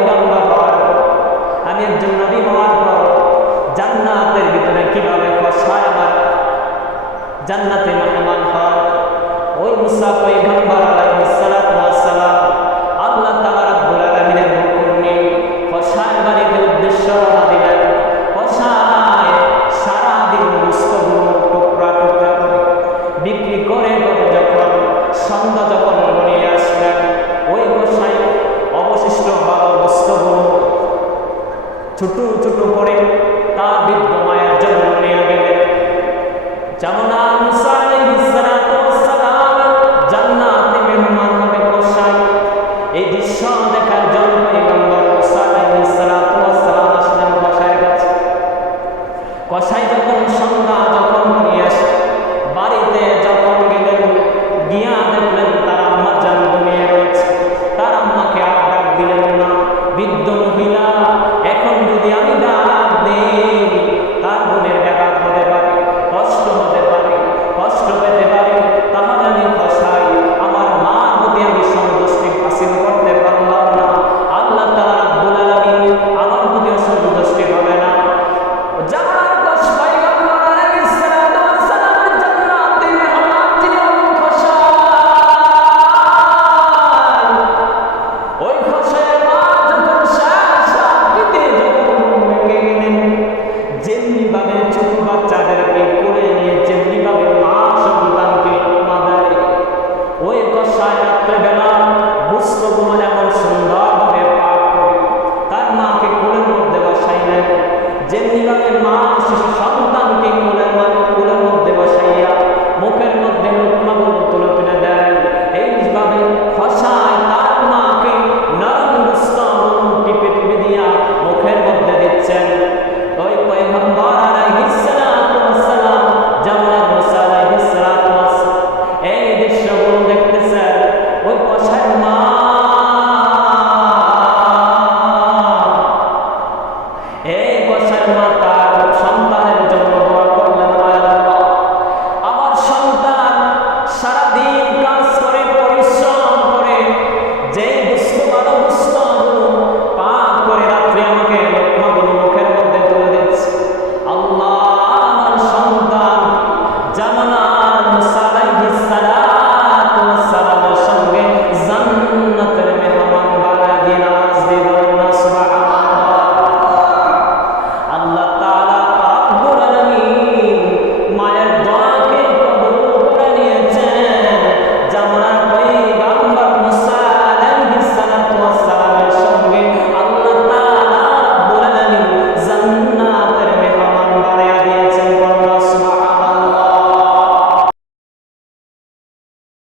পয়গম্বর হওয়ার পর, আমি একজন নবী হওয়ার পর জান্নাতের ভিতরে কিভাবে বসায় আমার জান্নাতে মেহমান হয়। ওই মুসা পয়গম্বর আলাইহিস সালাতু ওয়াস সালাম আল্লাহ তাআলা রাব্বুল আলামিনের হুকুম নিয়ে বসায় বাড়িতে উদ্দেশ্য রওনা দিলেন। বসায় সারাদিন গোশতগুলো টুকরা টুকরা করে বিক্রি করে যখন সন্ধ্যা যখন ঘনিয়ে আসলেন, ওই বসায় অবশিষ্ট ভালো গোশতগুলো ছোট ছোট করে তার বৃদ্ধ মায়ের জন্য নিয়ে গেলেন। যেমন